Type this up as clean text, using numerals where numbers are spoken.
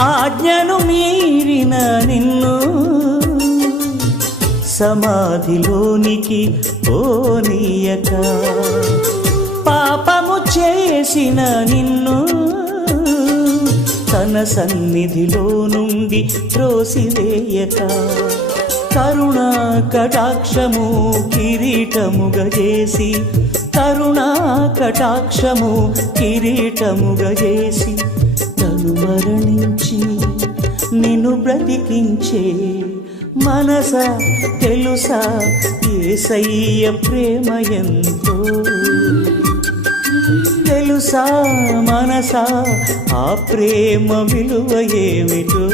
ఆజ్ఞను మీరిన నిన్ను సమాధిలోనికి పోనీయక, పాపము చేసిన నిన్ను తన సన్నిధిలో నుండి త్రోసివేయక, కరుణా కటాక్షము కిరీటముగా చేసి, కరుణా కటాక్షము కిరీటముగా చేసి, తను మరణించి నిన్ను బ్రతికించే మనసా తెలుసా యేసయ్య ప్రేమ ఎంతో, తెలుసా మనసా ఆ ప్రేమ విలువ ఏమిటో.